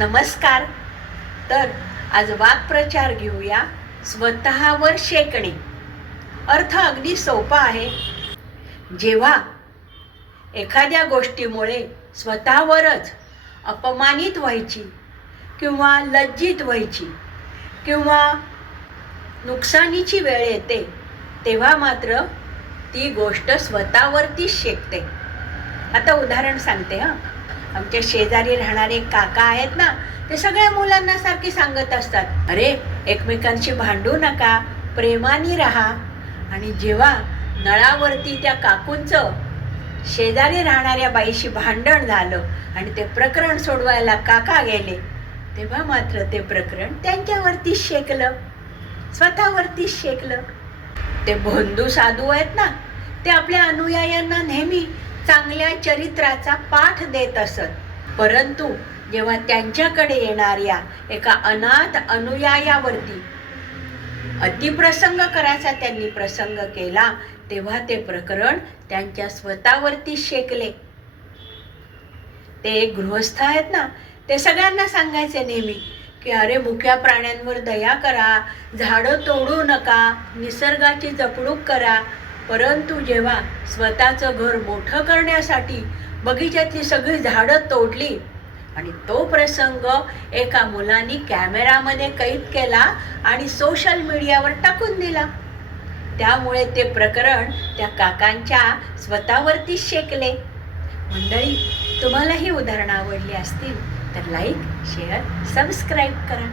नमस्कार. तर आज वाक्प्रचार घेऊया स्वतःवर शेकणे. अर्थ अगदी सोपा आहे. जेव्हा एखाद्या गोष्टीमुळे स्वतःवरच अपमानित व्हायची किंवा लज्जित व्हायची किंवा नुकसानीची वेळ येते तेव्हा मात्र ती गोष्ट स्वतःवरतीच शेकते. आता उदाहरण सांगते हां. आमच्या शेजारी राहणारे काका आहेत ना ते सगळ्या मुलांना सारखे सांगत असतात अरे एकमेकांशी भांडू नका प्रेमाने राहा. आणि जेव्हा नळावरती त्या काकूंचं शेजारी राहणाऱ्या बाईशी भांडण झालं आणि ते प्रकरण सोडवायला काका गेले तेव्हा मात्र ते प्रकरण त्यांच्यावरतीच शेकलं स्वतःवरतीच शेकलं. ते भोंदू साधू आहेत ना ते आपल्या अनुयायांना नेहमी चांगल्या चरित्राचा पाठ देत असत. परंतु जेव्हा त्यांच्याकडे येणाऱ्या एका अनाथ अनुयायावरती अतिप्रसंग करायचा त्यांनी प्रसंग केला तेव्हा ते प्रकरण त्यांच्या स्वतःवरती शेकले. ते एक गृहस्थ आहेत ना ते सगळ्यांना सांगायचे नेहमी की अरे मुक्या प्राण्यांवर दया करा झाडं तोडू नका निसर्गाची जपणूक करा परंतु जेव्हा स्वतःचं घर मोठं करण्यासाठी बगीच्यातली सगळी झाडं तोडली आणि तो प्रसंग एका मुलांनी कॅमेरामध्ये कैद केला आणि सोशल मीडियावर टाकून दिला. त्यामुळे ते प्रकरण त्या काकांच्या स्वतःवरती शेकले. मंडळी तुम्हाला ही उदाहरणं आवडली असतील तर लाईक शेअर सबस्क्राईब करा.